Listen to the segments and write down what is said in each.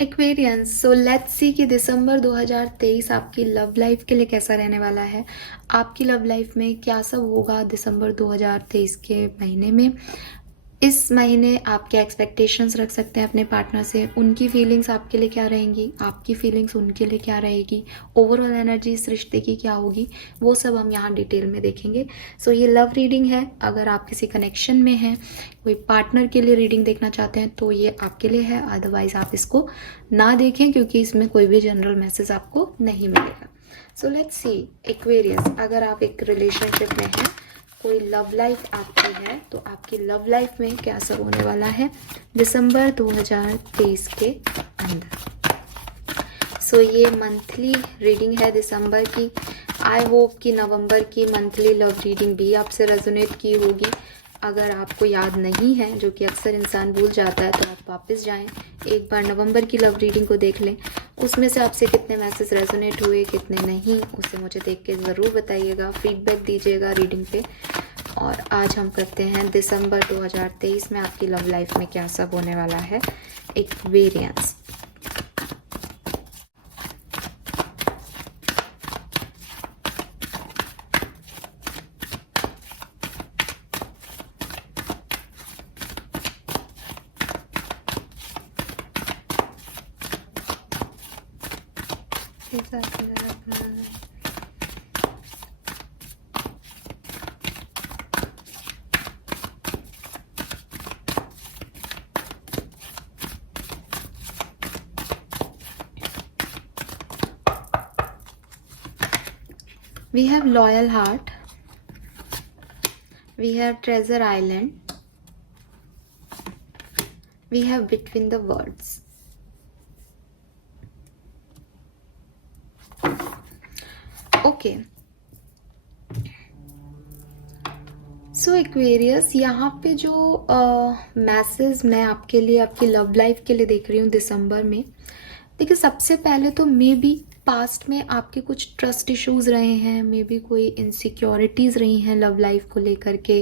Aquarians, so let's see कि दिसंबर 2023 आपकी love life के लिए कैसा रहने वाला है। आपकी लव लाइफ में क्या सब होगा दिसंबर 2023 के महीने में। इस महीने आप क्या एक्सपेक्टेशंस रख सकते हैं अपने पार्टनर से, उनकी फीलिंग्स आपके लिए क्या रहेंगी, आपकी फीलिंग्स उनके लिए क्या रहेगी, ओवरऑल एनर्जी इस रिश्ते की क्या होगी, वो सब हम यहाँ डिटेल में देखेंगे। सो ये लव रीडिंग है। अगर आप किसी कनेक्शन में हैं, कोई पार्टनर के लिए रीडिंग देखना चाहते हैं तो ये आपके लिए है, अदरवाइज आप इसको ना देखें क्योंकि इसमें कोई भी जनरल मैसेज आपको नहीं मिलेगा। सो लेट्स सी एक्वेरियस, अगर आप एक रिलेशनशिप में हैं, कोई लव लाइफ आपकी है, तो आपकी लव लाइफ में क्या सब होने वाला है दिसंबर 2023 के अंदर। सो ये मंथली रीडिंग है दिसंबर की। आई होप कि नवंबर की मंथली लव रीडिंग भी आपसे रेजोनेट की होगी। अगर आपको याद नहीं है, जो कि अक्सर इंसान भूल जाता है, तो आप वापस जाएं, एक बार नवंबर की लव रीडिंग को देख लें। उसमें से आपसे कितने मैसेज रेजोनेट हुए, कितने नहीं, उसे मुझे देख के ज़रूर बताइएगा, फीडबैक दीजिएगा रीडिंग पे। और आज हम करते हैं दिसंबर 2023 में आपकी लव लाइफ में क्या सब होने वाला है। Aquarians, we have loyal heart, we have treasure island, we have between the words. Okay, so Aquarius, यहाँ पे जो मैसेज मैं आपके लिए, आपकी लव लाइफ के लिए देख रही हूँ दिसंबर में। देखिए, सबसे पहले तो मे बी पास्ट में आपके कुछ ट्रस्ट इश्यूज रहे हैं, मे बी कोई इनसिक्योरिटीज़ रही हैं लव लाइफ को लेकर के,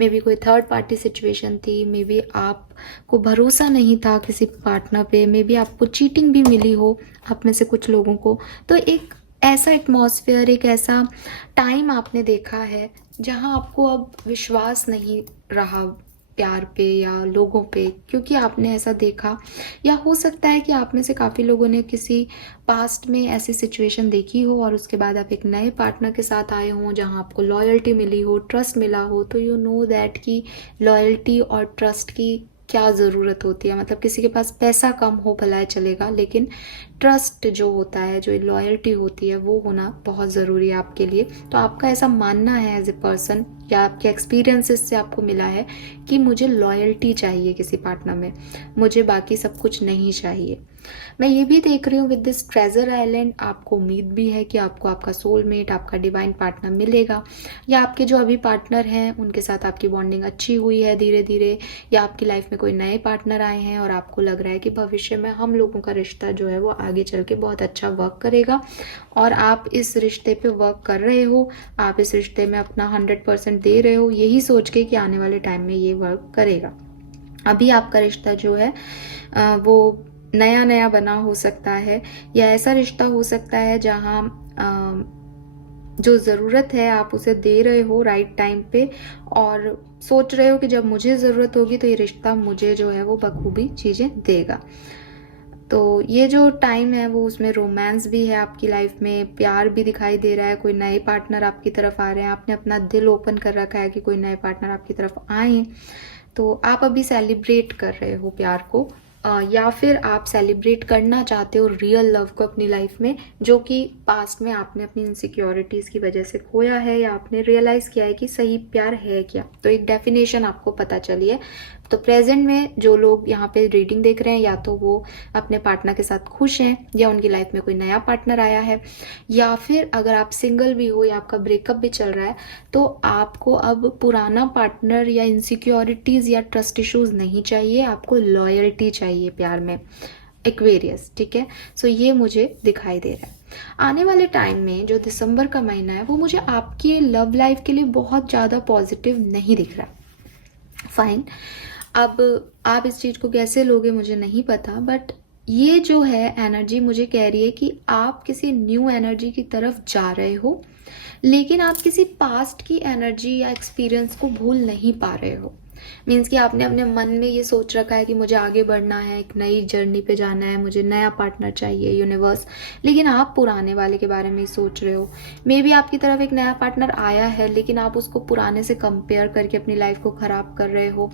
मे बी कोई थर्ड पार्टी सिचुएशन थी, मे बी आपको भरोसा नहीं था किसी पार्टनर पे, मे बी आपको चीटिंग भी मिली हो आप में से कुछ लोगों को। तो एक ऐसा एटमॉस्फेयर, एक ऐसा टाइम आपने देखा है जहां आपको अब विश्वास नहीं रहा प्यार पे या लोगों पे, क्योंकि आपने ऐसा देखा। या हो सकता है कि आप में से काफ़ी लोगों ने किसी पास्ट में ऐसी सिचुएशन देखी हो और उसके बाद आप एक नए पार्टनर के साथ आए हों जहां आपको लॉयल्टी मिली हो, ट्रस्ट मिला हो। तो यू नो दैट कि लॉयल्टी और ट्रस्ट की क्या ज़रूरत होती है। मतलब किसी के पास पैसा कम हो भला चलेगा, लेकिन ट्रस्ट जो होता है, जो लॉयल्टी होती है, वो होना बहुत ज़रूरी है आपके लिए। तो आपका ऐसा मानना है एज ए पर्सन, या आपके एक्सपीरियंसेस से आपको मिला है कि मुझे लॉयल्टी चाहिए किसी पार्टनर में, मुझे बाकी सब कुछ नहीं चाहिए। मैं ये भी देख रही हूँ विद दिस ट्रेजर आइलैंड, आपको उम्मीद भी है कि आपको आपका सोलमेट, आपका डिवाइन पार्टनर मिलेगा, या आपके जो अभी पार्टनर हैं उनके साथ आपकी बॉन्डिंग अच्छी हुई है धीरे धीरे, या आपकी लाइफ में कोई नए पार्टनर आए हैं और आपको लग रहा है कि भविष्य में हम लोगों का रिश्ता जो है वो आगे चल के बहुत अच्छा वर्क करेगा। और आप इस रिश्ते पे वर्क कर रहे हो, आप इस रिश्ते में अपना 100% दे रहे हो, यही सोच के कि आने वाले टाइम में ये वर्क करेगा। अभी आपका रिश्ता जो है वो नया नया बना हो सकता है, या ऐसा रिश्ता हो सकता है जहाँ जो ज़रूरत है आप उसे दे रहे हो राइट टाइम पे, और सोच रहे हो कि जब मुझे ज़रूरत होगी तो ये रिश्ता मुझे जो है वो बखूबी चीज़ें देगा। तो ये जो टाइम है वो, उसमें रोमांस भी है आपकी लाइफ में, प्यार भी दिखाई दे रहा है, कोई नए पार्टनर आपकी तरफ आ रहे हैं, आपने अपना दिल ओपन कर रखा है कि कोई नए पार्टनर आपकी तरफ आए। तो आप अभी सेलिब्रेट कर रहे हो प्यार को, या फिर आप सेलिब्रेट करना चाहते हो रियल लव को अपनी लाइफ में, जो कि पास्ट में आपने अपनी इनसिक्योरिटीज़ की वजह से खोया है, या आपने रियलाइज़ किया है कि सही प्यार है क्या। तो एक डेफिनेशन आपको पता चली है। तो प्रेजेंट में जो लोग यहाँ पे रीडिंग देख रहे हैं, या तो वो अपने पार्टनर के साथ खुश हैं, या उनकी लाइफ में कोई नया पार्टनर आया है, या फिर अगर आप सिंगल भी हो या आपका ब्रेकअप भी चल रहा है, तो आपको अब पुराना पार्टनर या इनसिक्योरिटीज़ या ट्रस्ट इश्यूज नहीं चाहिए, आपको लॉयल्टी चाहिए प्यार में। एक्वेरियस, ठीक है। सो ये मुझे दिखाई दे रहा है। आने वाले टाइम में जो दिसंबर का महीना है वो मुझे आपकी लव लाइफ के लिए बहुत ज़्यादा पॉजिटिव नहीं दिख रहा। फाइन, अब आप इस चीज़ को कैसे लोगे मुझे नहीं पता, बट ये जो है एनर्जी मुझे कह रही है कि आप किसी न्यू एनर्जी की तरफ जा रहे हो, लेकिन आप किसी पास्ट की एनर्जी या एक्सपीरियंस को भूल नहीं पा रहे हो। मीन्स कि आपने अपने मन में ये सोच रखा है कि मुझे आगे बढ़ना है, एक नई जर्नी पे जाना है, मुझे नया पार्टनर चाहिए यूनिवर्स, लेकिन आप पुराने वाले के बारे में ही सोच रहे हो। मे बी आपकी तरफ एक नया पार्टनर आया है, लेकिन आप उसको पुराने से कंपेयर करके अपनी लाइफ को ख़राब कर रहे हो।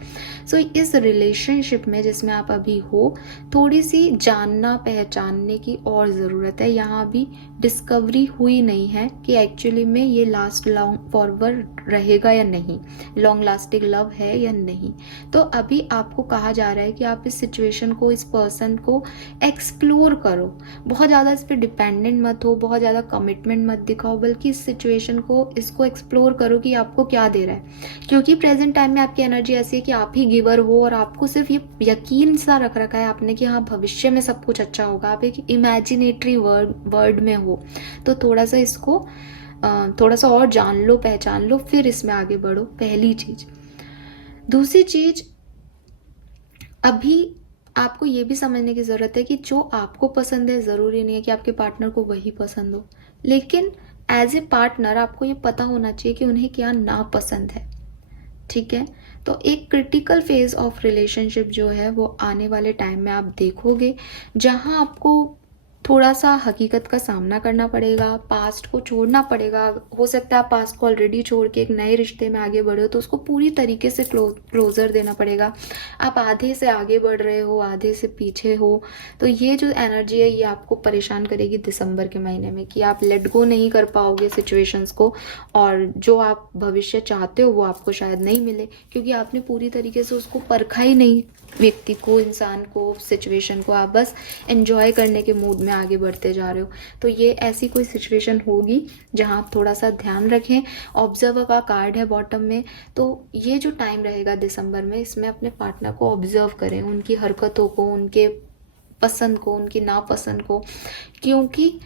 सो इस रिलेशनशिप में जिसमें आप अभी हो, थोड़ी सी जानना पहचानने की और ज़रूरत है। यहाँ भी डिस्कवरी हुई नहीं है कि एक्चुअली में ये लास्ट लॉन्ग फॉरवर्ड रहेगा या नहीं, लॉन्ग लास्टिंग लव है या नहीं। तो अभी आपको कहा जा रहा है कि आप इस सिचुएशन को, इस पर्सन को एक्सप्लोर करो। बहुत ज़्यादा इस पर डिपेंडेंट मत हो, बहुत ज़्यादा कमिटमेंट मत दिखाओ, बल्कि इस सिचुएशन को, इसको एक्सप्लोर करो कि आपको क्या दे रहा है। क्योंकि प्रेजेंट टाइम में आपकी एनर्जी ऐसी है कि आप ही गिवर हो और आपको सिर्फ ये यकीन सा रख रखा है आपने कि हाँ भविष्य में सब कुछ अच्छा होगा। आप एक इमेजिनेटरी वर्ड में हो। तो थोड़ा सा इसको थोड़ा सा और जान लो, पहचान लो, फिर इसमें आगे बढ़ो। पहली चीज। दूसरी चीज, अभी आपको ये भी समझने की ज़रूरत है कि जो आपको पसंद है ज़रूरी नहीं है कि आपके पार्टनर को वही पसंद हो, लेकिन एज ए पार्टनर आपको ये पता होना चाहिए कि उन्हें क्या नापसंद है। ठीक है, तो एक क्रिटिकल फेज ऑफ रिलेशनशिप जो है वो आने वाले टाइम में आप देखोगे, जहां आपको थोड़ा सा हकीकत का सामना करना पड़ेगा, पास्ट को छोड़ना पड़ेगा। हो सकता है आप पास्ट को ऑलरेडी छोड़ के एक नए रिश्ते में आगे बढ़े हो, तो उसको पूरी तरीके से क्लोजर देना पड़ेगा। आप आधे से आगे बढ़ रहे हो, आधे से पीछे हो, तो ये जो एनर्जी है ये आपको परेशान करेगी दिसंबर के महीने में, कि आप लेट गो नहीं कर पाओगे सिचुएशंस को, और जो आप भविष्य चाहते हो वो आपको शायद नहीं मिले, क्योंकि आपने पूरी तरीके से उसको परखा ही नहीं, व्यक्ति को, इंसान को, सिचुएशन को। आप बस एंजॉय करने के मूड में आगे बढ़ते जा रहे हो। तो ये ऐसी कोई सिचुएशन होगी जहां आप थोड़ा सा ध्यान रखें। ऑब्जर्वर का कार्ड है बॉटम में, तो ये जो टाइम रहेगा दिसंबर में, इसमें अपने पार्टनर को ऑब्जर्व करें, उनकी हरकतों को, उनके पसंद को, उनकी नापसंद को। क्योंकि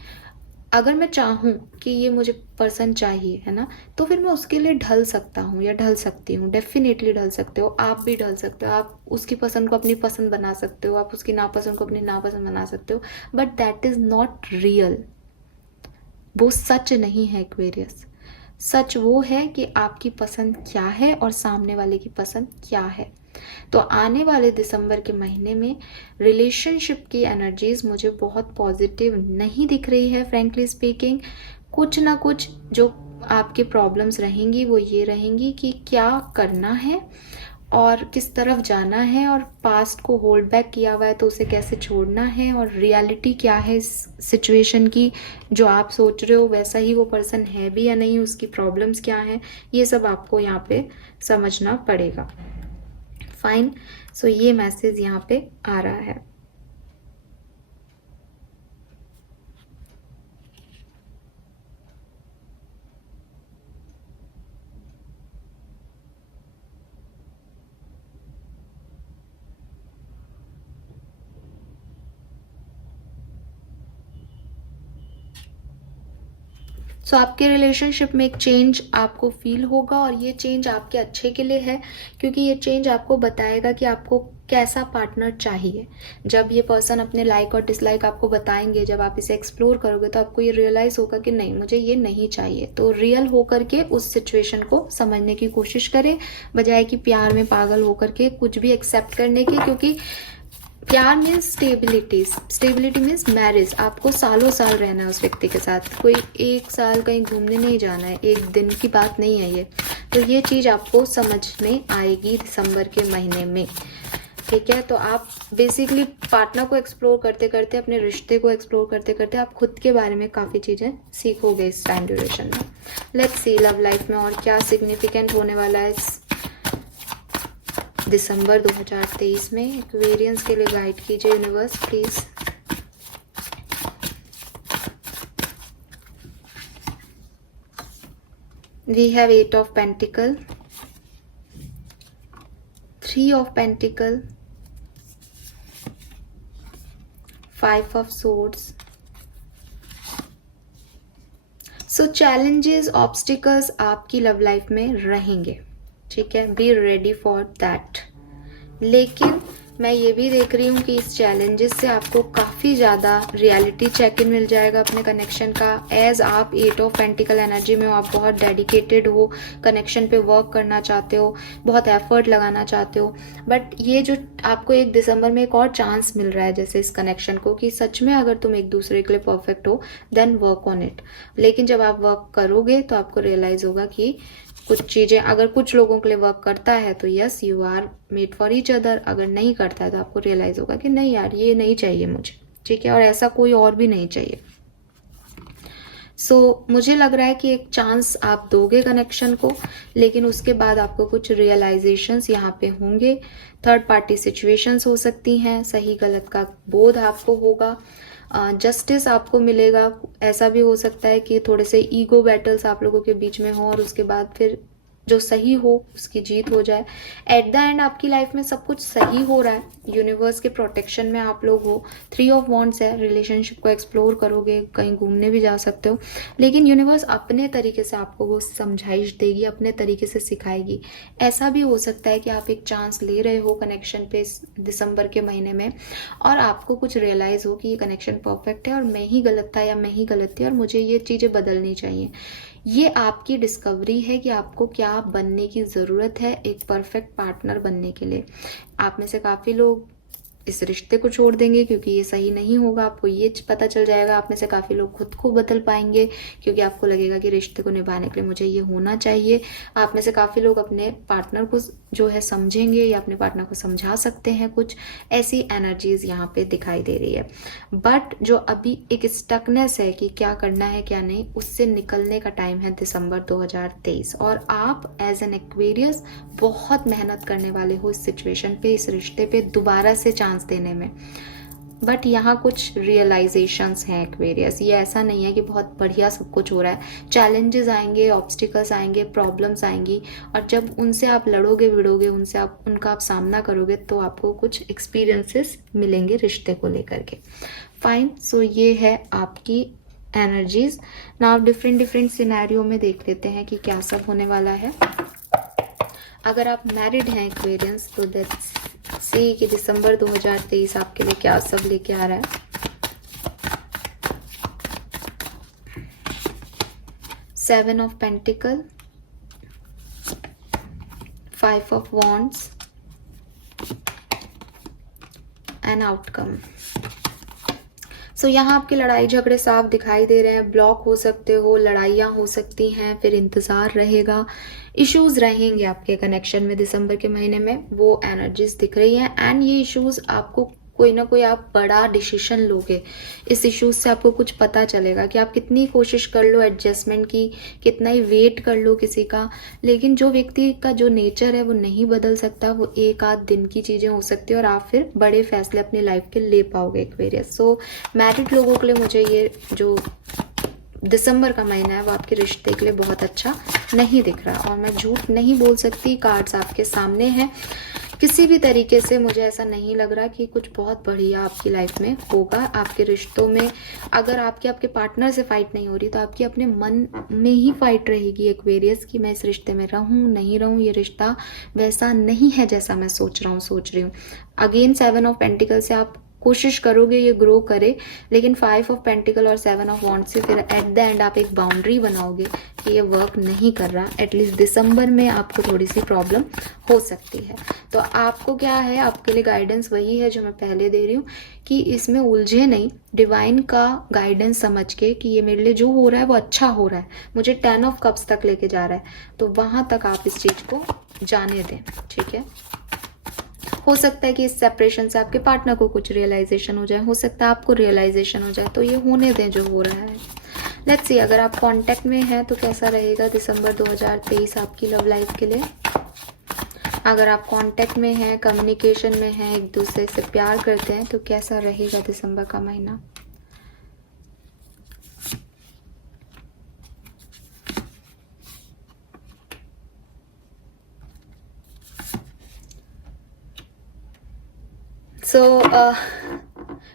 अगर मैं चाहूँ कि ये मुझे पर्सन चाहिए, है ना, तो फिर मैं उसके लिए ढल सकता हूँ या ढल सकती हूँ। डेफिनेटली ढल सकते हो, आप भी ढल सकते हो। आप उसकी पसंद को अपनी पसंद बना सकते हो, आप उसकी नापसंद को अपनी नापसंद बना सकते हो, but that is not real. वो सच नहीं है एक्वेरियस। सच वो है कि आपकी पसंद क्या है और सामने वाले की पसंद क्या है। तो आने वाले दिसंबर के महीने में रिलेशनशिप की एनर्जीज मुझे बहुत पॉजिटिव नहीं दिख रही है, फ्रैंकली स्पीकिंग। कुछ ना कुछ जो आपके प्रॉब्लम्स रहेंगी वो ये रहेंगी कि क्या करना है और किस तरफ जाना है, और पास्ट को होल्ड बैक किया हुआ है तो उसे कैसे छोड़ना है, और रियलिटी क्या है इस सिचुएशन की। जो आप सोच रहे हो वैसा ही वो पर्सन है भी या नहीं, उसकी प्रॉब्लम्स क्या हैं, ये सब आपको यहाँ पे समझना पड़ेगा। फाइन, सो ये मैसेज यहाँ पे आ रहा है। सो आपके रिलेशनशिप में एक चेंज आपको फील होगा, और ये चेंज आपके अच्छे के लिए है, क्योंकि ये चेंज आपको बताएगा कि आपको कैसा पार्टनर चाहिए। जब ये पर्सन अपने लाइक और डिसलाइक आपको बताएंगे, जब आप इसे एक्सप्लोर करोगे, तो आपको ये रियलाइज होगा कि नहीं, मुझे ये नहीं चाहिए। तो रियल होकर के उस सिचुएशन को समझने की कोशिश करें, बजाय कि प्यार में पागल होकर के कुछ भी एक्सेप्ट करने की। क्योंकि प्यार means stability, stability means marriage. आपको सालों साल रहना है उस व्यक्ति के साथ, कोई एक साल कहीं घूमने नहीं जाना है, एक दिन की बात नहीं है ये। तो ये चीज़ आपको समझ में आएगी दिसंबर के महीने में। ठीक है, तो आप बेसिकली पार्टनर को एक्सप्लोर करते करते, अपने रिश्ते को एक्सप्लोर करते करते, आप खुद के बारे में काफ़ी चीज़ें सीखोगे इस टाइम ड्यूरेशन में। लेट्स सी लव लाइफ में और क्या सिग्निफिकेंट होने वाला है इस दिसंबर 2023 में। एक्वेरियंस के लिए गाइड कीजिए universe please. We have 8 of pentacle, 3 of pentacle, 5 of swords. So challenges, obstacles आपकी लव लाइफ में रहेंगे, ठीक है, बी रेडी फॉर दैट। लेकिन मैं ये भी देख रही हूँ कि इस चैलेंजेस से आपको काफ़ी ज़्यादा रियलिटी चेक इन मिल जाएगा अपने कनेक्शन का। एज आप 8 ऑफ पेंटिकल एनर्जी में हो, आप बहुत डेडिकेटेड हो, कनेक्शन पे वर्क करना चाहते हो, बहुत एफर्ट लगाना चाहते हो। बट ये जो आपको 1 दिसंबर में एक और चांस मिल रहा है जैसे इस कनेक्शन को, कि सच में अगर तुम एक दूसरे के लिए परफेक्ट हो देन वर्क ऑन इट। लेकिन जब आप वर्क करोगे तो आपको रियलाइज होगा कि कुछ चीज़ें अगर कुछ लोगों के लिए वर्क करता है तो yes you are made for each other, अगर नहीं करता है तो आपको रियलाइज होगा कि नहीं यार ये नहीं चाहिए मुझे, ठीक है, और ऐसा कोई और भी नहीं चाहिए। मुझे लग रहा है कि एक चांस आप दोगे कनेक्शन को, लेकिन उसके बाद आपको कुछ रियलाइजेशंस यहाँ पे होंगे। थर्ड पार्टी सिचुएशंस हो सकती हैं, सही गलत का बोध आपको होगा, जस्टिस आपको मिलेगा। ऐसा भी हो सकता है कि थोड़े से ईगो बैटल्स आप लोगों के बीच में हो और उसके बाद फिर जो सही हो उसकी जीत हो जाए। एट द एंड आपकी लाइफ में सब कुछ सही हो रहा है, यूनिवर्स के प्रोटेक्शन में आप लोग हो। 3 ऑफ वॉन्ड्स है, रिलेशनशिप को एक्सप्लोर करोगे, कहीं घूमने भी जा सकते हो, लेकिन यूनिवर्स अपने तरीके से आपको वो समझाइश देगी, अपने तरीके से सिखाएगी। ऐसा भी हो सकता है कि आप एक चांस ले रहे हो कनेक्शन पे इस दिसंबर के महीने में और आपको कुछ रियलाइज़ हो कि ये कनेक्शन परफेक्ट है और मैं ही गलत था या मैं ही गलत थी और मुझे ये चीज़ें बदलनी चाहिए। ये आपकी डिस्कवरी है कि आपको क्या बनने की ज़रूरत है एक परफेक्ट पार्टनर बनने के लिए। आप में से काफ़ी लोग इस रिश्ते को छोड़ देंगे क्योंकि ये सही नहीं होगा, आपको ये पता चल जाएगा। आप में से काफ़ी लोग खुद को बदल पाएंगे क्योंकि आपको लगेगा कि रिश्ते को निभाने के लिए मुझे ये होना चाहिए। आप में से काफ़ी लोग अपने पार्टनर को जो है समझेंगे या अपने पार्टनर को समझा सकते हैं, कुछ ऐसी एनर्जीज यहाँ पे दिखाई दे रही है। बट जो अभी एक स्टकनेस है कि क्या करना है क्या नहीं, उससे निकलने का टाइम है दिसंबर 2023 और आप एज एन एक्वेरियस बहुत मेहनत करने वाले हो इस सिचुएशन पे, इस रिश्ते पे दोबारा से चांस देने में। बट यहाँ कुछ रियलाइजेशंस हैं एक्वेरियस, ये ऐसा नहीं है कि बहुत बढ़िया सब कुछ हो रहा है। चैलेंजेस आएंगे, ऑब्स्टिकल्स आएंगे, प्रॉब्लम्स आएंगी और जब उनसे आप लड़ोगे भिड़ोगे, उनका आप सामना करोगे तो आपको कुछ एक्सपीरियंसेस मिलेंगे रिश्ते को लेकर के। फाइन, सो ये है आपकी एनर्जीज। नाउ डिफरेंट सिनेरियो में देख लेते हैं कि क्या सब होने वाला है। अगर आप मैरिड हैं एक्वेरियंस तो लेट्स सी कि दिसंबर 2023 आपके लिए क्या सब लेके आ रहा है। Seven of pentacle, 5 of wands and outcome. यहाँ आपके लड़ाई झगड़े साफ दिखाई दे रहे हैं, ब्लॉक हो सकते हो, लड़ाइयाँ हो सकती हैं, फिर इंतज़ार रहेगा, इश्यूज रहेंगे आपके कनेक्शन में दिसंबर के महीने में, वो एनर्जीज दिख रही हैं। एंड ये इश्यूज आपको कोई ना कोई आप बड़ा डिसीजन लोगे, इस इश्यूज से आपको कुछ पता चलेगा कि आप कितनी कोशिश कर लो एडजस्टमेंट की, कितना ही वेट कर लो किसी का, लेकिन जो व्यक्ति का जो नेचर है वो नहीं बदल सकता, वो एक आध दिन की चीज़ें हो सकती है और आप फिर बड़े फैसले अपनी लाइफ के ले पाओगे एक्वेरियस। मैरिड लोगों के लिए मुझे ये जो दिसंबर का महीना है वो आपके रिश्ते के लिए बहुत अच्छा नहीं दिख रहा और मैं झूठ नहीं बोल सकती, कार्ड्स आपके सामने हैं। किसी भी तरीके से मुझे ऐसा नहीं लग रहा कि कुछ बहुत बढ़िया आपकी लाइफ में होगा। आपके रिश्तों में अगर आपके पार्टनर से फाइट नहीं हो रही तो आपकी अपने मन में ही फाइट रहेगी एक्वेरियस कि मैं इस रिश्ते में रहूं नहीं रहूं, ये रिश्ता वैसा नहीं है जैसा मैं सोच रही हूँ। अगेन 7 ऑफ पेंटिकल से आप कोशिश करोगे ये ग्रो करे, लेकिन 5 ऑफ पेंटिकल और 7 ऑफ वॉन्ड से फिर एट द एंड आप एक बाउंड्री बनाओगे कि ये वर्क नहीं कर रहा। एटलीस्ट दिसंबर में आपको थोड़ी सी प्रॉब्लम हो सकती है। तो आपको क्या है, आपके लिए गाइडेंस वही है जो मैं पहले दे रही हूँ कि इसमें उलझे नहीं, डिवाइन का गाइडेंस समझ के कि ये मेरे लिए जो हो रहा है वो अच्छा हो रहा है, मुझे 10 ऑफ कप्स तक लेके जा रहा है, तो वहाँ तक आप इस चीज़ को जाने दें, ठीक है। हो सकता है कि इस सेपरेशन से आपके पार्टनर को कुछ रियलाइजेशन हो जाए, हो सकता है आपको रियलाइजेशन हो जाए, तो ये होने दें जो हो रहा है। लेट्स सी अगर आप कांटेक्ट में हैं तो कैसा रहेगा दिसंबर 2023 आपकी लव लाइफ के लिए। अगर आप कांटेक्ट में हैं, कम्युनिकेशन में हैं, एक दूसरे से प्यार करते हैं तो कैसा रहेगा दिसंबर का महीना।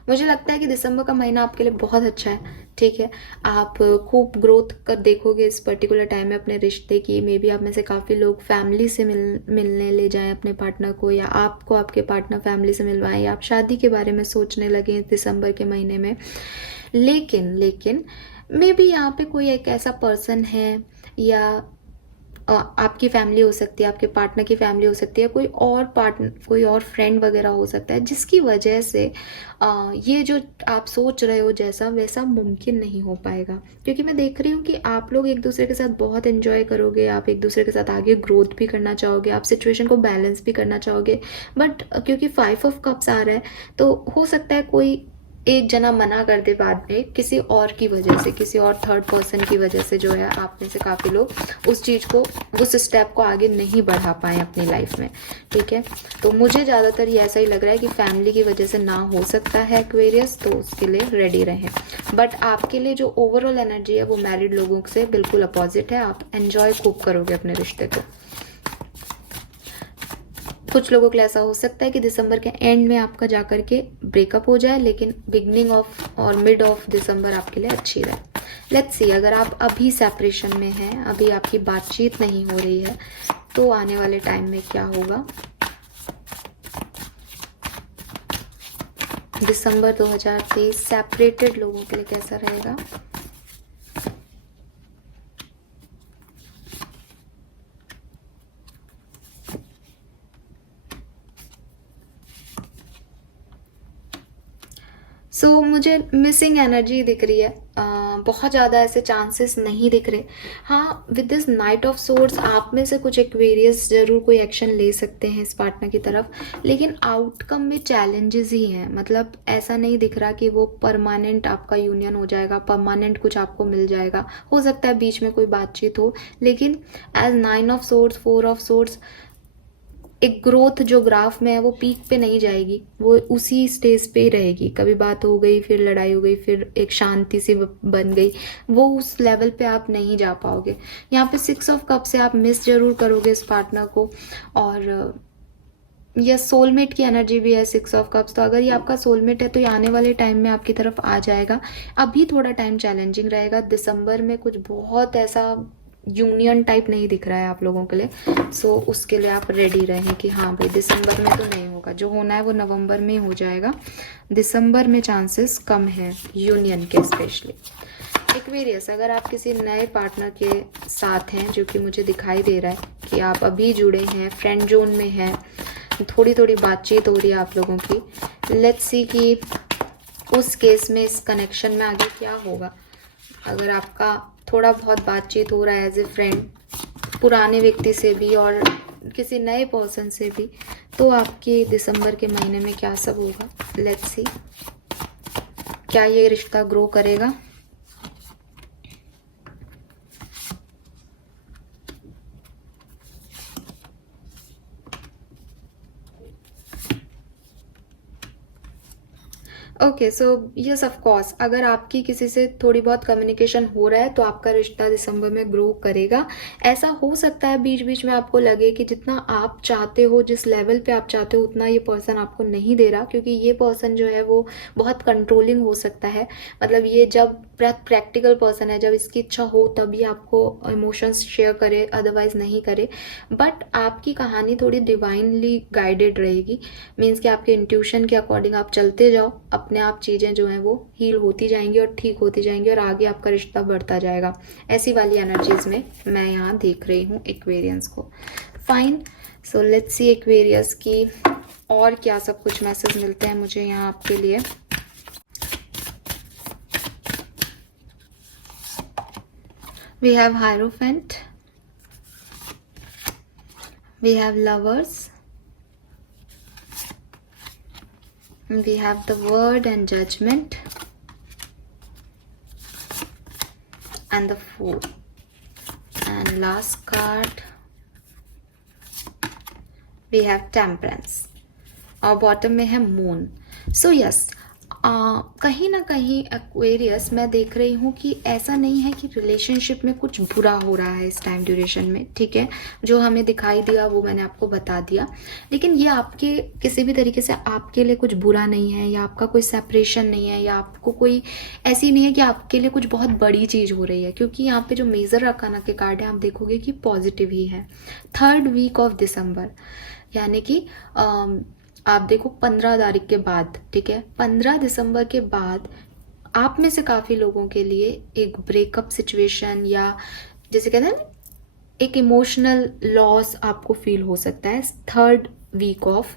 मुझे लगता है कि दिसंबर का महीना आपके लिए बहुत अच्छा है, ठीक है। आप खूब ग्रोथ कर देखोगे इस पर्टिकुलर टाइम में अपने रिश्ते की। मे बी आप में से काफ़ी लोग फैमिली से मिलने ले जाएं अपने पार्टनर को, या आपको आपके पार्टनर फैमिली से मिलवाएं, या आप शादी के बारे में सोचने लगे दिसंबर के महीने में। लेकिन लेकिन मे बी यहाँ पे कोई एक ऐसा पर्सन है, या आपकी फैमिली हो सकती है, आपके पार्टनर की फैमिली हो सकती है, कोई और पार्टनर, कोई और फ्रेंड वगैरह हो सकता है, जिसकी वजह से ये जो आप सोच रहे हो जैसा वैसा मुमकिन नहीं हो पाएगा। क्योंकि मैं देख रही हूँ कि आप लोग एक दूसरे के साथ बहुत एंजॉय करोगे, आप एक दूसरे के साथ आगे ग्रोथ भी करना चाहोगे, आप सिचुएशन को बैलेंस भी करना चाहोगे। बट क्योंकि 5 ऑफ कप्स आ रहा है, तो हो सकता है कोई एक जना मना कर दे बाद में, किसी और की वजह से, किसी और थर्ड पर्सन की वजह से जो है आप में से काफ़ी लोग उस चीज़ को, उस स्टेप को आगे नहीं बढ़ा पाए अपनी लाइफ में, ठीक है। तो मुझे ज़्यादातर ये ऐसा ही लग रहा है कि फैमिली की वजह से ना हो सकता है एक्वेरियस, तो उसके लिए रेडी रहें। बट आपके लिए जो ओवरऑल एनर्जी है वो मैरिड लोगों से बिल्कुल अपोजिट है। आप एन्जॉय खूब करोगे अपने रिश्ते को। कुछ लोगों के लिए ऐसा हो सकता है कि दिसंबर के एंड में आपका जाकर के ब्रेकअप हो जाए, लेकिन बिगनिंग ऑफ और मिड ऑफ दिसंबर आपके लिए अच्छी रहे। लेट्स सी, अगर आप अभी सेपरेशन में हैं, अभी आपकी बातचीत नहीं हो रही है, तो आने वाले टाइम में क्या होगा। दिसंबर 2023 सेपरेटेड लोगों के लिए कैसा रहेगा। मुझे मिसिंग एनर्जी दिख रही है, बहुत ज़्यादा ऐसे चांसेस नहीं दिख रहे। हाँ, with this night of swords आप में से कुछ एक्वेरियस ज़रूर कोई एक्शन ले सकते हैं इस पार्टनर की तरफ, लेकिन आउटकम में चैलेंजेस ही हैं। मतलब ऐसा नहीं दिख रहा कि वो परमानेंट आपका यूनियन हो जाएगा, परमानेंट कुछ आपको मिल जाएगा। हो सकता है बीच में कोई बातचीत हो, लेकिन as 9 of swords, 4 of swords, एक ग्रोथ जो ग्राफ में है वो पीक पे नहीं जाएगी, वो उसी स्टेज पे ही रहेगी। कभी बात हो गई, फिर लड़ाई हो गई, फिर एक शांति सी बन गई, वो उस लेवल पे आप नहीं जा पाओगे। यहाँ पे 6 ऑफ कप से आप मिस जरूर करोगे इस पार्टनर को। और यह सोलमेट की एनर्जी भी है 6 ऑफ कप्स, तो अगर ये आपका सोलमेट है तो ये आने वाले टाइम में आपकी तरफ आ जाएगा। अभी थोड़ा टाइम चैलेंजिंग रहेगा। दिसंबर में कुछ बहुत ऐसा यूनियन टाइप नहीं दिख रहा है आप लोगों के लिए। उसके लिए आप रेडी रहें कि हाँ भाई दिसंबर में तो नहीं होगा, जो होना है वो नवंबर में हो जाएगा। दिसंबर में चांसेस कम है यूनियन के स्पेशली। एक्वेरियस, अगर आप किसी नए पार्टनर के साथ हैं, जो कि मुझे दिखाई दे रहा है कि आप अभी जुड़े हैं, फ्रेंड जोन में हैं, थोड़ी थोड़ी बातचीत हो रही है आप लोगों की, लेट्स सी कि उस केस में इस कनेक्शन में आगे क्या होगा। अगर आपका थोड़ा बहुत बातचीत हो रहा है एज ए फ्रेंड, पुराने व्यक्ति से भी और किसी नए पर्सन से भी, तो आपके दिसंबर के महीने में क्या सब होगा। लेट्स सी, क्या ये रिश्ता ग्रो करेगा। Okay, so yes of course, अगर आपकी किसी से थोड़ी बहुत कम्युनिकेशन हो रहा है तो आपका रिश्ता दिसंबर में ग्रो करेगा। ऐसा हो सकता है बीच बीच में आपको लगे कि जितना आप चाहते हो, जिस लेवल पे आप चाहते हो, उतना ये पर्सन आपको नहीं दे रहा, क्योंकि ये पर्सन जो है वो बहुत कंट्रोलिंग हो सकता है। मतलब ये जब प्रैक्टिकल पर्सन है, जब इसकी इच्छा हो तभी आपको इमोशंस शेयर करे, अदरवाइज नहीं करे। बट आपकी कहानी थोड़ी डिवाइनली गाइडेड रहेगी, मीन्स कि आपके इंट्यूशन के अकॉर्डिंग आप चलते जाओ, अपने आप चीज़ें जो हैं वो हील होती जाएंगी और ठीक होती जाएंगी और आगे आपका रिश्ता बढ़ता जाएगा। ऐसी वाली एनर्जीज में मैं यहाँ देख रही हूँ एक्वेरियंस को। Fine, so let's see Aquarius की और क्या सब कुछ मैसेज मिलते हैं मुझे यहाँ आपके लिए। We have Hierophant, we have Lovers, we have the Word and Judgment, and the Fool, and last card we have Temperance, और बॉटम में है मून। सो यस, कहीं ना कहीं एक्वेरियस मैं देख रही हूँ कि ऐसा नहीं है कि रिलेशनशिप में कुछ बुरा हो रहा है इस टाइम ड्यूरेशन में, ठीक है। जो हमें दिखाई दिया वो मैंने आपको बता दिया, लेकिन ये आपके किसी भी तरीके से आपके लिए कुछ बुरा नहीं है, या आपका कोई सेपरेशन नहीं है, या आपको कोई ऐसी नहीं है कि आपके लिए कुछ बहुत बड़ी चीज़ हो रही है, क्योंकि यहाँ पे जो मेजर अरकाना के कार्ड है आप देखोगे कि पॉजिटिव ही है। 3rd वीक ऑफ दिसंबर, यानी कि आप देखो 15 तारीख के बाद, ठीक है, 15 दिसंबर के बाद आप में से काफ़ी लोगों के लिए एक ब्रेकअप सिचुएशन, या जैसे कहते हैं ना, एक इमोशनल लॉस आपको फील हो सकता है 3rd वीक ऑफ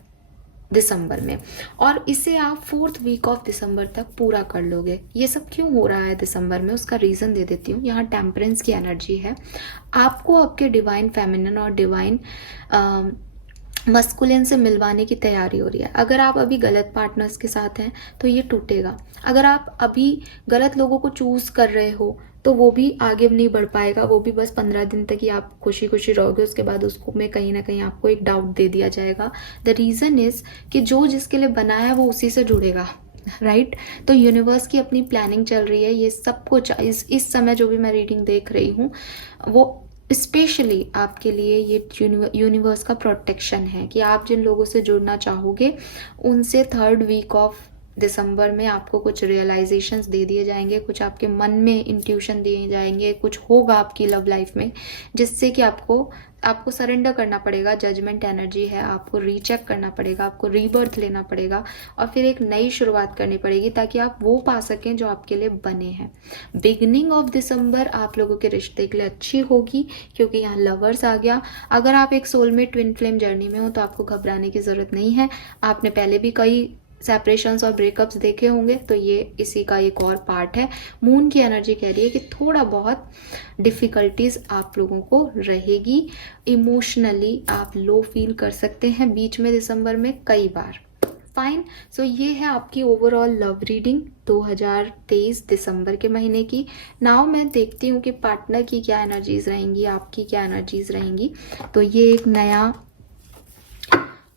दिसंबर में, और इसे आप 4th वीक ऑफ दिसंबर तक पूरा कर लोगे। ये सब क्यों हो रहा है दिसंबर में, उसका रीज़न दे देती हूँ। यहाँ टेम्परेंस की एनर्जी है, आपको आपके डिवाइन फेमिनिन और डिवाइन मस्कुलिन से मिलवाने की तैयारी हो रही है। अगर आप अभी गलत पार्टनर्स के साथ हैं तो ये टूटेगा। अगर आप अभी गलत लोगों को चूज़ कर रहे हो तो वो भी आगे नहीं बढ़ पाएगा, वो भी बस 15 दिन तक ही आप खुशी खुशी रहोगे, उसके बाद उसको में कहीं ना कहीं आपको एक डाउट दे दिया जाएगा। द रीज़न इज़ कि जो जिसके लिए बनाया है वो उसी से जुड़ेगा, राइट। तो यूनिवर्स की अपनी प्लानिंग चल रही है, ये सब कुछ इस समय जो भी मैं रीडिंग देख रही हूँ वो स्पेशली आपके लिए ये यूनिवर्स का प्रोटेक्शन है कि आप जिन लोगों से जुड़ना चाहोगे उनसे 3rd वीक ऑफ दिसंबर में आपको कुछ रियलाइजेशंस दे दिए जाएंगे, कुछ आपके मन में इंट्यूशन दिए जाएंगे, कुछ होगा आपकी लव लाइफ में जिससे कि आपको सरेंडर करना पड़ेगा। जजमेंट एनर्जी है, आपको रीचेक करना पड़ेगा, आपको रीबर्थ लेना पड़ेगा और फिर एक नई शुरुआत करनी पड़ेगी ताकि आप वो पा सकें जो आपके लिए बने हैं। बिगनिंग ऑफ दिसंबर आप लोगों के रिश्ते के लिए अच्छी होगी क्योंकि यहाँ लवर्स आ गया। अगर आप एक सोलमेट ट्विन फ्लेम जर्नी में हो तो आपको घबराने की ज़रूरत नहीं है। आपने पहले भी कई सेपरेशंस और ब्रेकअप्स देखे होंगे तो ये इसी का एक और पार्ट है। मून की एनर्जी कह रही है कि थोड़ा बहुत डिफ़िकल्टीज आप लोगों को रहेगी, इमोशनली आप लो फील कर सकते हैं बीच में दिसंबर में कई बार। फाइन, सो ये है आपकी ओवरऑल लव रीडिंग 2023 दिसंबर के महीने की। नाउ मैं देखती हूँ कि पार्टनर की क्या एनर्जीज रहेंगी, आपकी क्या एनर्जीज रहेंगी। तो ये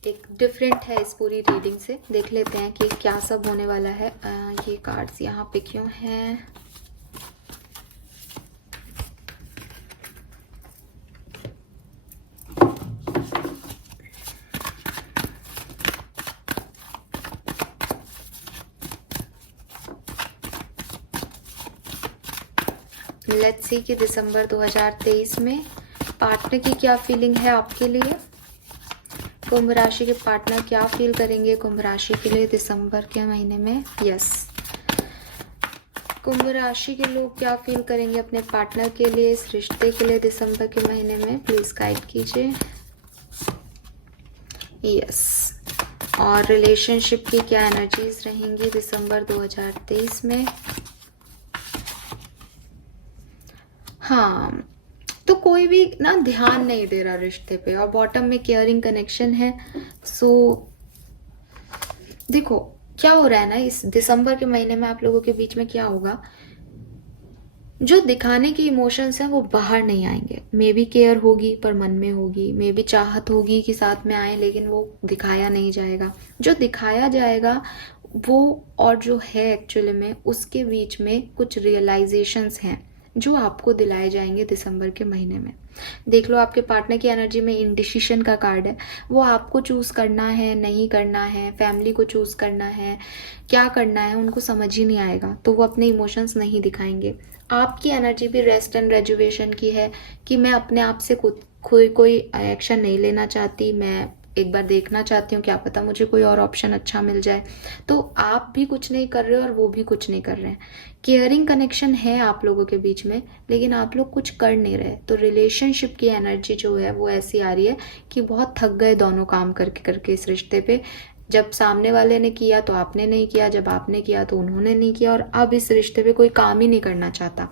एक डिफरेंट है इस पूरी रीडिंग से। देख लेते हैं कि क्या सब होने वाला है। ये कार्ड्स यहाँ पे क्यों हैं? लेट्स सी कि दिसंबर 2023 में पार्टनर की क्या फीलिंग है आपके लिए। कुंभ राशि के पार्टनर क्या फील करेंगे कुंभ राशि के लिए दिसंबर के महीने में? यस, कुंभ राशि के लोग क्या फील करेंगे अपने पार्टनर के लिए, इस रिश्ते के लिए दिसंबर के महीने में? प्लीज गाइड कीजिए। यस, और रिलेशनशिप की क्या एनर्जीज रहेंगी दिसंबर 2023 में? हाँ, तो कोई भी ना ध्यान नहीं दे रहा रिश्ते पे और बॉटम में केयरिंग कनेक्शन है। सो देखो क्या हो रहा है ना, इस दिसंबर के महीने में आप लोगों के बीच में क्या होगा, जो दिखाने की इमोशंस हैं वो बाहर नहीं आएंगे। मे बी केयर होगी पर मन में होगी, मे बी चाहत होगी कि साथ में आए लेकिन वो दिखाया नहीं जाएगा। जो दिखाया जाएगा वो और जो है एक्चुअली में उसके बीच में कुछ रियलाइजेशंस हैं जो आपको दिलाए जाएंगे दिसंबर के महीने में। देख लो आपके पार्टनर की एनर्जी में इनडिसीशन का कार्ड है। वो आपको चूज़ करना है नहीं करना है, फैमिली को चूज़ करना है, क्या करना है उनको समझ ही नहीं आएगा, तो वो अपने इमोशंस नहीं दिखाएंगे। आपकी एनर्जी भी रेस्ट एंड रेजुवेशन की है कि मैं अपने आप से कोई एक्शन नहीं लेना चाहती, मैं एक बार देखना चाहती हूँ, क्या पता मुझे कोई और ऑप्शन अच्छा मिल जाए। तो आप भी कुछ नहीं कर रहे हो और वो भी कुछ नहीं कर रहे हैं। केयरिंग कनेक्शन है आप लोगों के बीच में लेकिन आप लोग कुछ कर नहीं रहे। तो रिलेशनशिप की एनर्जी जो है वो ऐसी आ रही है कि बहुत थक गए दोनों काम करके करके इस रिश्ते पे। जब सामने वाले ने किया तो आपने नहीं किया, जब आपने किया तो उन्होंने नहीं किया, और अब इस रिश्ते पे कोई काम ही नहीं करना चाहता।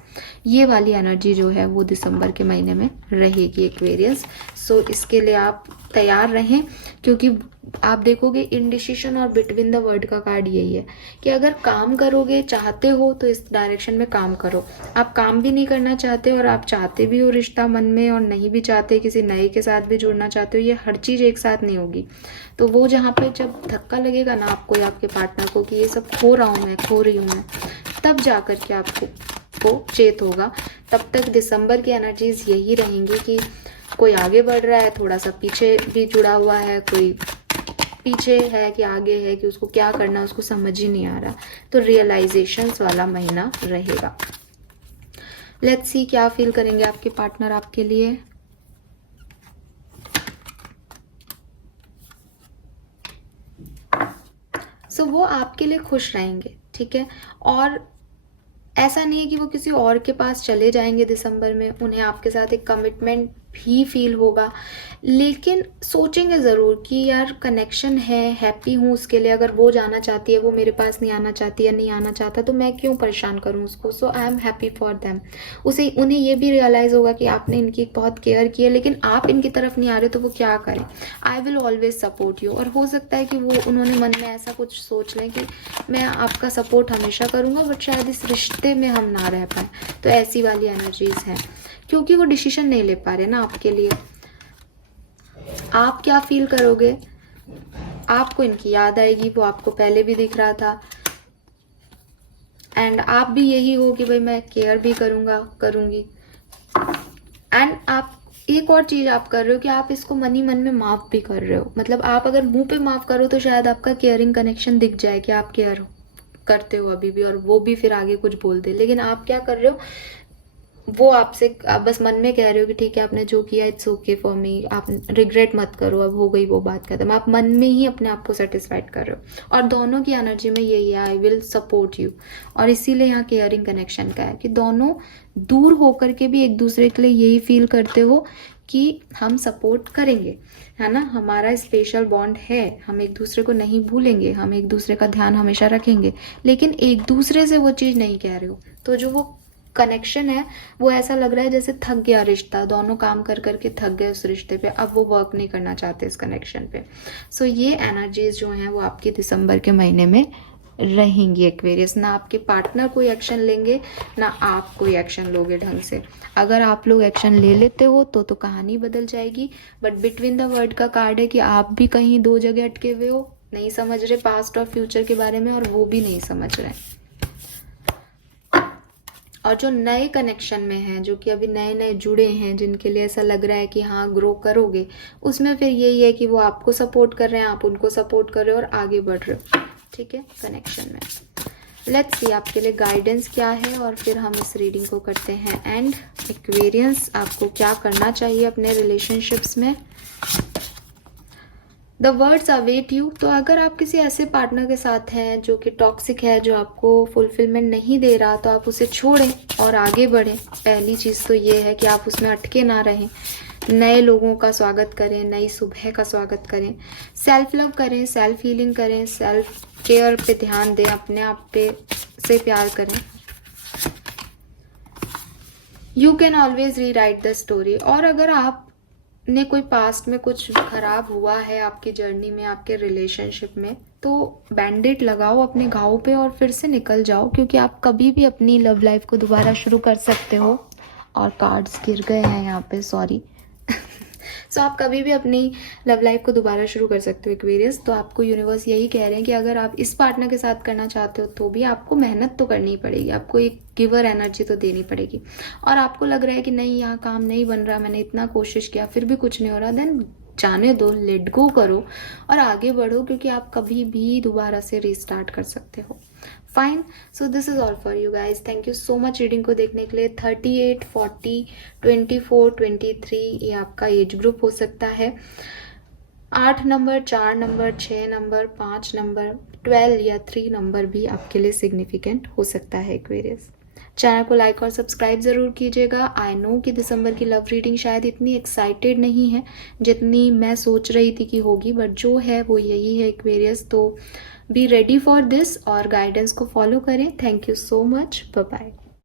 ये वाली एनर्जी जो है वो दिसंबर के महीने में रहेगी एक्वेरियस। सो इसके लिए आप तैयार रहें, क्योंकि आप देखोगे इनडिसीजन और बिटवीन द वर्ड का कार्ड यही है कि अगर काम करोगे, चाहते हो तो इस डायरेक्शन में काम करो। आप काम भी नहीं करना चाहते और आप चाहते भी हो रिश्ता मन में और नहीं भी चाहते, किसी नए के साथ भी जुड़ना चाहते हो, ये हर चीज़ एक साथ नहीं होगी। तो वो जहाँ पे जब धक्का लगेगा ना आपको या आपके पार्टनर को कि ये सब खो रहा हूँ मैं, खो रही हूँ मैं, तब जा कर के आपको चेत होगा। तब तक दिसंबर की एनर्जीज यही रहेंगी कि कोई आगे बढ़ रहा है, थोड़ा सा पीछे भी जुड़ा हुआ है, कोई पीछे है कि आगे है, कि उसको क्या करना है उसको समझ ही नहीं आ रहा। तो रियलाइजेशंस वाला महीना रहेगा। लेट्स सी क्या फील करेंगे आपके पार्टनर आपके लिए। सो वो आपके लिए खुश रहेंगे, ठीक है। और ऐसा नहीं है कि वो किसी और के पास चले जाएंगे दिसंबर में, उन्हें आपके साथ एक कमिटमेंट भी फील होगा, लेकिन सोचेंगे ज़रूर कि यार कनेक्शन है, हैप्पी हूँ उसके लिए। अगर वो जाना चाहती है, वो मेरे पास नहीं आना चाहती या नहीं आना चाहता, तो मैं क्यों परेशान करूँ उसको। So I am happy for them. उन्हें ये भी रियलाइज़ होगा कि आपने इनकी बहुत केयर की है, लेकिन आप इनकी तरफ नहीं आ रहे, तो वो क्या करें। I will always support you. और हो सकता है कि वो उन्होंने मन में ऐसा कुछ सोच लें कि मैं आपका सपोर्ट हमेशा करूँगा, बट शायद इस रिश्ते में हम ना रह पाए। तो ऐसी वाली एनर्जीज हैं, क्योंकि वो डिसीजन नहीं ले पा रहे ना आपके लिए। आप क्या फील करोगे, आपको इनकी याद आएगी, वो आपको पहले भी दिख रहा था। एंड आप भी यही हो कि भाई मैं केयर भी करूंगी। एंड आप एक और चीज आप कर रहे हो कि आप इसको मन ही मन में माफ भी कर रहे हो। मतलब आप अगर मुंह पे माफ करो तो शायद आपका केयरिंग कनेक्शन दिख जाए कि आप केयर करते हो अभी भी, और वो भी फिर आगे कुछ बोल दे। लेकिन आप क्या कर रहे हो, वो आपसे आप बस मन में कह रहे हो कि ठीक है आपने जो किया इट्स ओके फॉर मी, आप रिग्रेट मत करो, अब हो गई वो बात खत्म। आप मन में ही अपने आप को सेटिस्फाइड कर रहे हो। और दोनों की एनर्जी में यही है, आई विल सपोर्ट यू। और इसीलिए यहाँ केयरिंग कनेक्शन का है कि दोनों दूर होकर के भी एक दूसरे के लिए यही फील करते हो कि हम सपोर्ट करेंगे, है ना। हमारा स्पेशल बॉन्ड है, हम एक दूसरे को नहीं भूलेंगे, हम एक दूसरे का ध्यान हमेशा रखेंगे, लेकिन एक दूसरे से वो चीज़ नहीं कह रहे हो। तो जो वो कनेक्शन है वो ऐसा लग रहा है जैसे थक गया रिश्ता, दोनों काम कर करके थक गए उस रिश्ते पे, अब वो वर्क नहीं करना चाहते इस कनेक्शन पे। सो ये एनर्जीज जो हैं वो आपकी दिसंबर के महीने में रहेंगी एक्वेरियस। ना आपके पार्टनर कोई एक्शन लेंगे, ना आप कोई एक्शन लोगे ढंग से। अगर आप लोग एक्शन ले लेते हो तो कहानी बदल जाएगी। बट बिटवीन द वर्ड का कार्ड है कि आप भी कहीं दो जगह अटके हुए हो, नहीं समझ रहे पास्ट और फ्यूचर के बारे में, और वो भी नहीं समझ रहे। और जो नए कनेक्शन में हैं, जो कि अभी नए नए जुड़े हैं, जिनके लिए ऐसा लग रहा है कि हाँ ग्रो करोगे, उसमें फिर यही है कि वो आपको सपोर्ट कर रहे हैं, आप उनको सपोर्ट कर रहे हो और आगे बढ़ रहे हो, ठीक है, कनेक्शन में। लेट्स सी आपके लिए गाइडेंस क्या है, और फिर हम इस रीडिंग को करते हैं एंड। एक्वेरियंस, आपको क्या करना चाहिए अपने रिलेशनशिप्स में। The words await you. तो अगर आप किसी ऐसे पार्टनर के साथ हैं जो कि टॉक्सिक है, जो आपको फुलफिलमेंट नहीं दे रहा, तो आप उसे छोड़ें और आगे बढ़ें। पहली चीज़ तो ये है कि आप उसमें अटके ना रहें। नए लोगों का स्वागत करें, नई सुबह का स्वागत करें, सेल्फ लव करें, सेल्फ हीलिंग करें, सेल्फ केयर पे ध्यान दें, अपने आप पे से प्यार करें। You can always rewrite the story. और अगर आप ने कोई पास्ट में कुछ खराब हुआ है आपकी जर्नी में, आपके रिलेशनशिप में, तो बैंडेड लगाओ अपने घाव पे और फिर से निकल जाओ, क्योंकि आप कभी भी अपनी लव लाइफ को दोबारा शुरू कर सकते हो। और कार्ड्स गिर गए हैं यहाँ पे, सॉरी। सो आप कभी भी अपनी लव लाइफ को दोबारा शुरू कर सकते हो एक्वेरियस। तो आपको यूनिवर्स यही कह रहे हैं कि अगर आप इस पार्टनर के साथ करना चाहते हो तो भी आपको मेहनत तो करनी पड़ेगी, आपको एक गिवर एनर्जी तो देनी पड़ेगी। और आपको लग रहा है कि नहीं यहाँ काम नहीं बन रहा, मैंने इतना कोशिश किया फिर भी कुछ नहीं हो रहा, देन जाने दो, लेट गो करो और आगे बढ़ो, क्योंकि आप कभी भी दोबारा से रीस्टार्ट कर सकते हो। Fine, so this is all for you guys. Thank you so much reading को देखने के लिए। 38, 40, 24, 23 ये आपका एज ग्रुप हो सकता है। 8 नंबर, 4 नंबर, 6 नंबर, 5 नंबर, 12 या 3 नंबर भी आपके लिए सिग्निफिकेंट हो सकता है एक्वेरियस। चैनल को लाइक और सब्सक्राइब ज़रूर कीजिएगा। आई नो कि दिसंबर की लव रीडिंग शायद इतनी एक्साइटेड नहीं है जितनी मैं सोच रही थी कि होगी, बट जो है वो यही है एक्वेरियस। तो बी रेडी फॉर दिस और गाइडेंस को फॉलो करें। Thank you so much, bye bye.